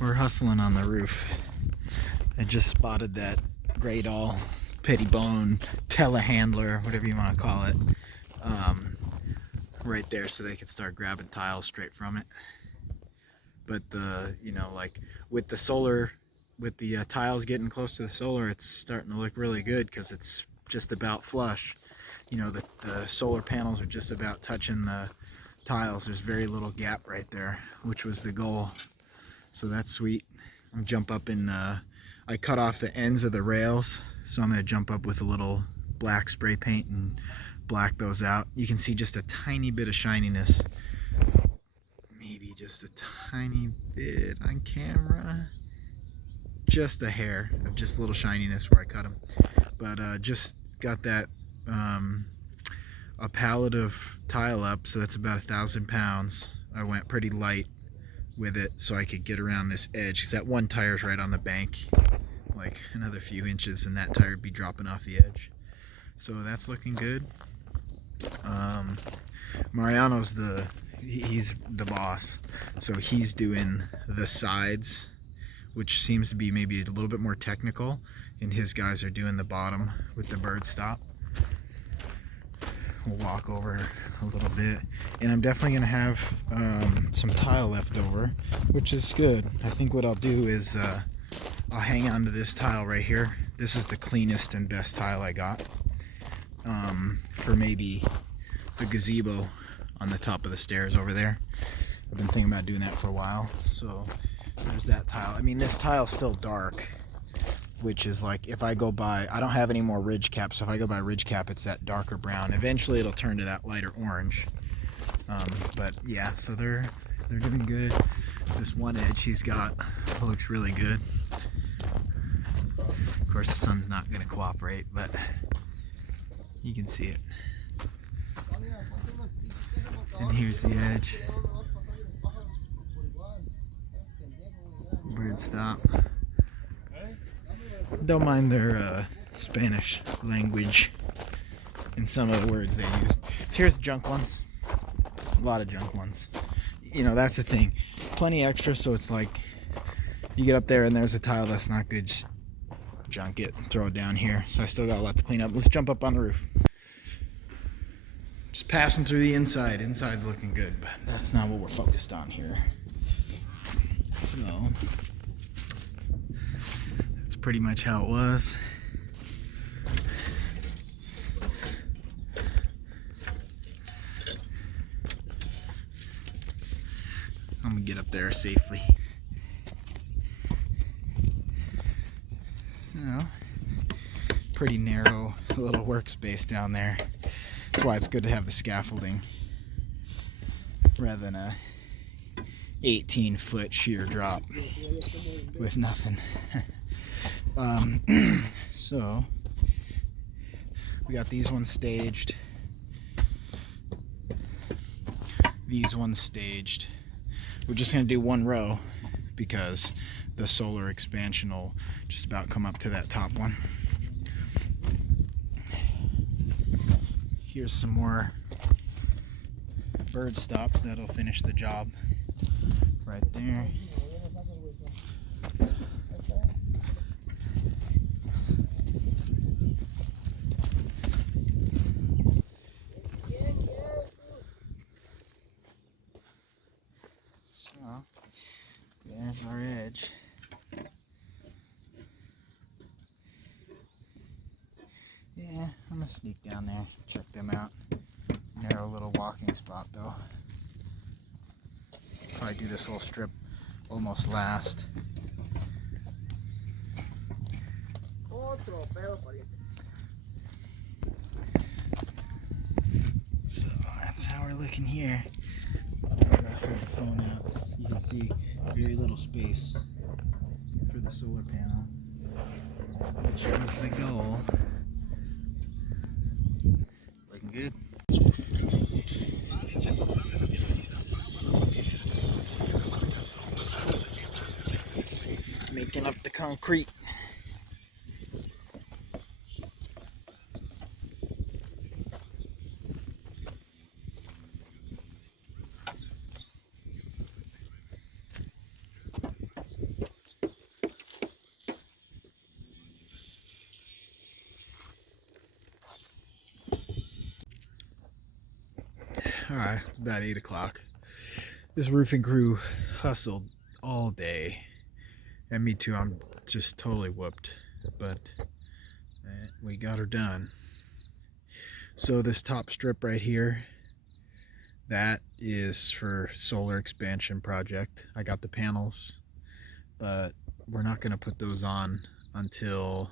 We're hustling on the roof. I just spotted that great all pettibone telehandler, whatever you want to call it, right there, so they could start grabbing tiles straight from it. But like with the solar, with the tiles getting close to the solar, it's starting to look really good because it's just about flush. The solar panels are just about touching the tiles. There's very little gap right there, which was the goal. So that's sweet. I'm jump up in, I cut off the ends of the rails, so I'm going to jump up with a little black spray paint and black those out. You can see just a tiny bit of shininess, maybe just a tiny bit on camera, just a hair of just a little shininess where I cut them. But just got that a pallet of tile up, so that's about 1,000 pounds. I went pretty light with it so I could get around this edge, because that one tire's right on the bank, like another few inches and that tire would be dropping off the edge. So that's looking good. Mariano's he's the boss, so he's doing the sides, which seems to be maybe a little bit more technical, and his guys are doing the bottom with the bird stop. We'll walk over a little bit, and I'm definitely going to have some tile left over, which is good. I think what I'll do is I'll hang on to this tile right here. This is the cleanest and best tile I got for maybe the gazebo on the top of the stairs over there. I've been thinking about doing that for a while. So there's that tile. I mean, this tile's still dark, which is like, if I go by, I don't have any more ridge cap, so if I go by ridge cap, it's that darker brown. Eventually it'll turn to that lighter orange. But yeah, so they're doing good. This one edge he's got looks really good. Of course the sun's not going to cooperate, but you can see it. And here's the edge. Bird stop. Don't mind their Spanish language and some of the words they used. So here's the junk ones. A lot of junk ones. That's the thing. Plenty extra, so it's like you get up there and there's a tile that's not good, just junk it and throw it down here. So I still got a lot to clean up. Let's jump up on the roof. Just passing through the inside. Inside's looking good, but that's not what we're focused on here. So that's pretty much how it was. I'm gonna get up there safely. So, pretty narrow little workspace down there. That's why it's good to have the scaffolding rather than a 18-foot sheer drop with nothing. So we got these ones staged, these ones staged. We're just going to do one row because the solar expansion will just about come up to that top one. Here's some more bird stops that'll finish the job right there. So there's our edge. Yeah, I'm gonna sneak down there, check them out. Narrow little walking spot though. Probably do this little strip almost last. So that's how we're looking here. I'll hold the phone out. You can see very little space for the solar panel, which was the goal. Looking good. Making up the concrete. Alright, about 8 o'clock. This roofing crew hustled all day. And me too, I'm just totally whooped. But we got her done. So this top strip right here, that is for solar expansion project. I got the panels, but we're not going to put those on until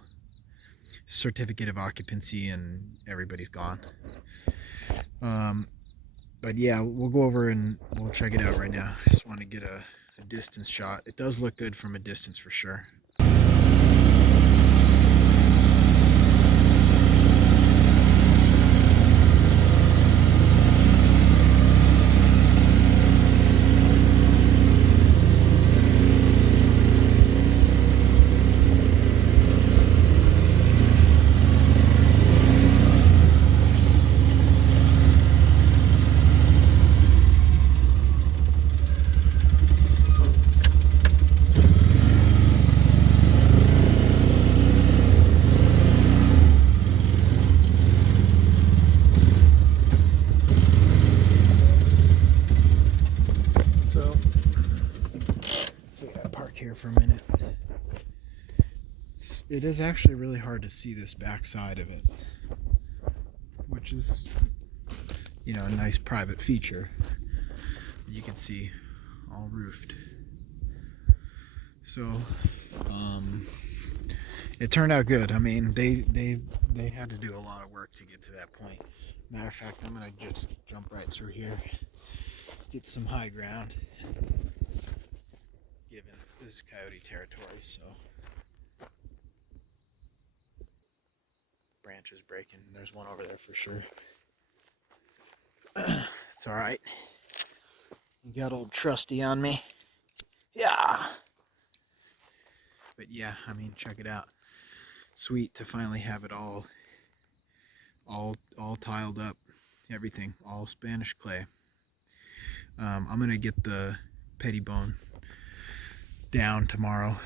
certificate of occupancy and everybody's gone. But yeah, we'll go over and we'll check it out right now. Just want to get a distance shot. It does look good from a distance for sure. Here for a minute. It is actually really hard to see this back side of it, which is, you know, a nice private feature. You can see all roofed. So it turned out good. I mean, they had to do a lot of work to get to that point. Matter of fact, I'm gonna just jump right through here, get some high ground. Given this is coyote territory, so branches breaking. There's one over there for sure. It's all right. You got old Trusty on me. Yeah. But yeah, I mean, check it out. Sweet to finally have it all tiled up. Everything, all Spanish clay. I'm gonna get the pettibone down tomorrow.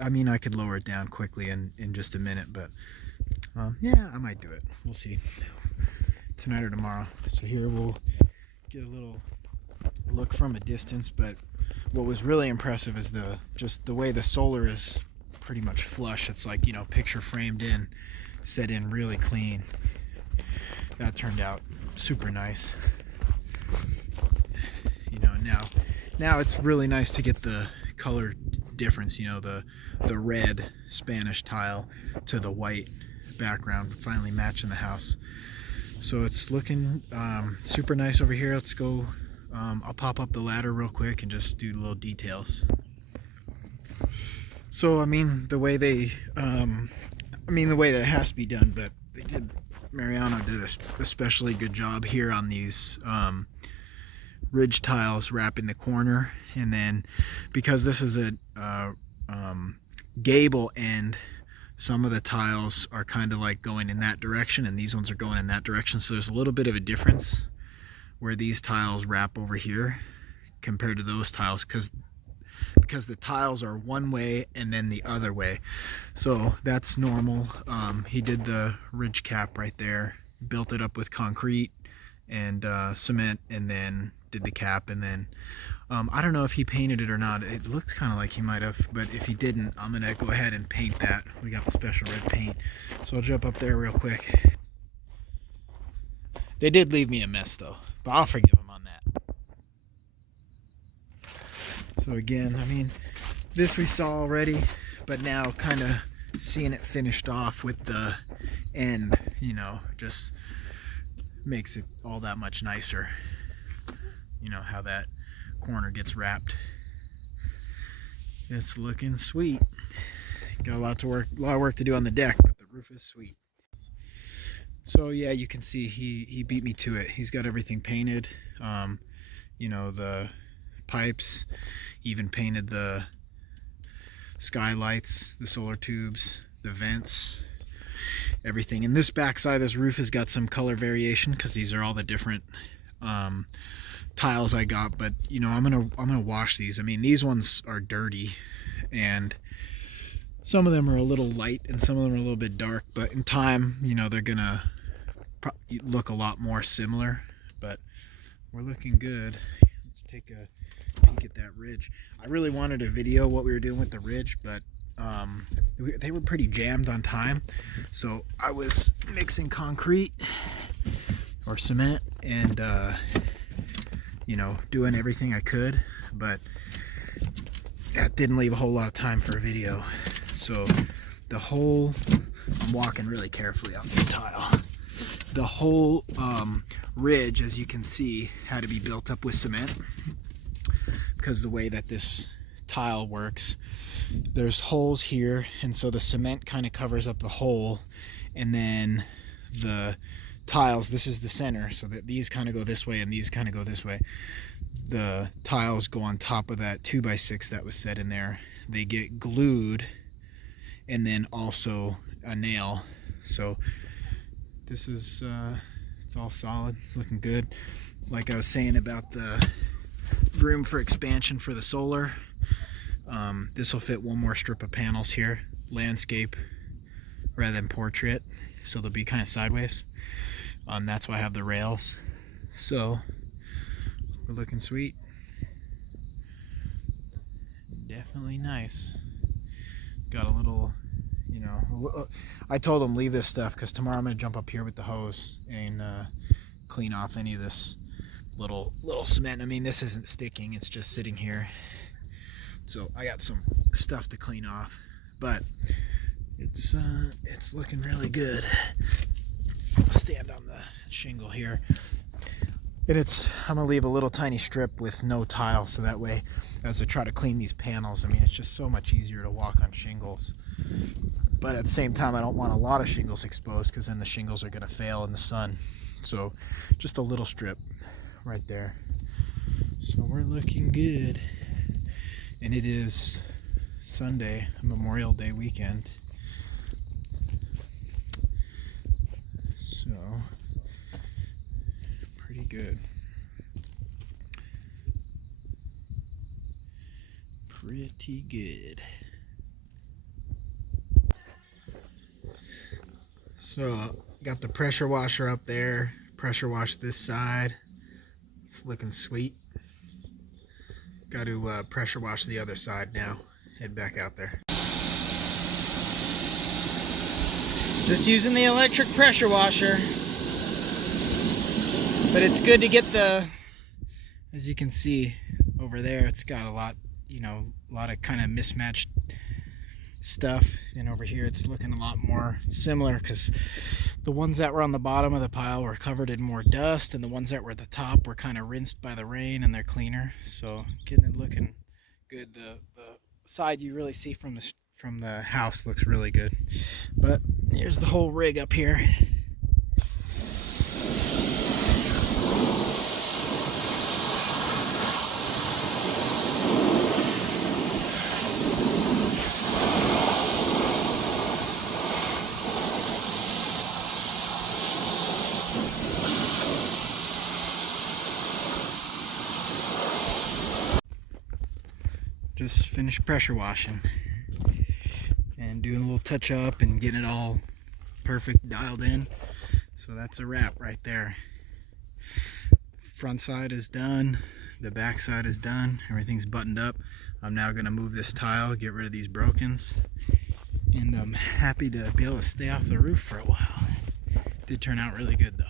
I mean, I could lower it down quickly in just a minute, but yeah, I might do it. We'll see. Tonight or tomorrow. So here we'll get a little look from a distance, but what was really impressive is just the way the solar is pretty much flush. It's like, you know, picture framed in, set in really clean. That turned out super nice. You know, now it's really nice to get the color difference, you know, the red Spanish tile to the white background finally matching the house. So it's looking super nice over here. Let's go. I'll pop up the ladder real quick and just do little details. So I mean, the way that it has to be done, but Mariano did a especially good job here on these ridge tiles wrapping the corner, and then because this is a gable end, some of the tiles are kind of like going in that direction and these ones are going in that direction, so there's a little bit of a difference where these tiles wrap over here compared to those tiles, because the tiles are one way and then the other way, so that's normal. He did the ridge cap right there, built it up with concrete and cement, and then did the cap, and then I don't know if he painted it or not. It looks kind of like he might have, but if he didn't, I'm gonna go ahead and paint that. We got the special red paint, so I'll jump up there real quick. They did leave me a mess though, but I'll forgive them on that. So again, I mean, this we saw already, but now kind of seeing it finished off with the end, you know, just makes it all that much nicer. You know how that corner gets wrapped. It's looking sweet. Got a lot of work to do on the deck, but the roof is sweet. So yeah, you can see he beat me to it. He's got everything painted. You know, the pipes, even painted the skylights, the solar tubes, the vents, everything. And this back side of this roof has got some color variation because these are all the different tiles I got, but you know, I'm gonna wash these. I mean, these ones are dirty and some of them are a little light and some of them are a little bit dark, but in time, you know, they're gonna look a lot more similar. But we're looking good. Let's take a peek at that ridge. I really wanted to video what we were doing with the ridge, but they were pretty jammed on time. So I was mixing concrete or cement and doing everything I could, but that didn't leave a whole lot of time for a video. So I'm walking really carefully on this tile. The whole ridge, as you can see, had to be built up with cement because the way that this tile works, there's holes here, and so the cement kind of covers up the hole, and then the tiles, this is the center, so that these kind of go this way and these kind of go this way. The tiles go on top of that 2x6 that was set in there. They get glued, and then also a nail. So this is it's all solid. It's looking good. Like I was saying about the room for expansion for the solar, this will fit one more strip of panels here, landscape rather than portrait, so they'll be kind of sideways. That's why I have the rails. So we're looking sweet. Definitely nice. Got a little, I told them leave this stuff because tomorrow I'm going to jump up here with the hose and clean off any of this little cement. I mean, this isn't sticking, it's just sitting here. So I got some stuff to clean off, but it's looking really good. I'll stand on the shingle here. And I'm gonna leave a little tiny strip with no tile, so that way as I try to clean these panels, I mean, it's just so much easier to walk on shingles. But at the same time, I don't want a lot of shingles exposed because then the shingles are gonna fail in the sun. So just a little strip right there. So we're looking good. And it is Sunday, Memorial Day weekend. So pretty good. Pretty good. So got the pressure washer up there. Pressure wash this side. It's looking sweet. Got to pressure wash the other side now. Head back out there. Just using the electric pressure washer. But it's good to get as you can see over there, it's got a lot of kind of mismatched stuff. And over here it's looking a lot more similar because the ones that were on the bottom of the pile were covered in more dust, and the ones that were at the top were kind of rinsed by the rain and they're cleaner. So getting it looking good. The side you really see from the house looks really good. But here's the whole rig up here. Just finished pressure washing and doing a little touch up and getting it all perfect dialed in. So that's a wrap right there. Front side is done, the back side is done, everything's buttoned up. I'm now going to move this tile, get rid of these brokens, and I'm happy to be able to stay off the roof for a while. It did turn out really good though.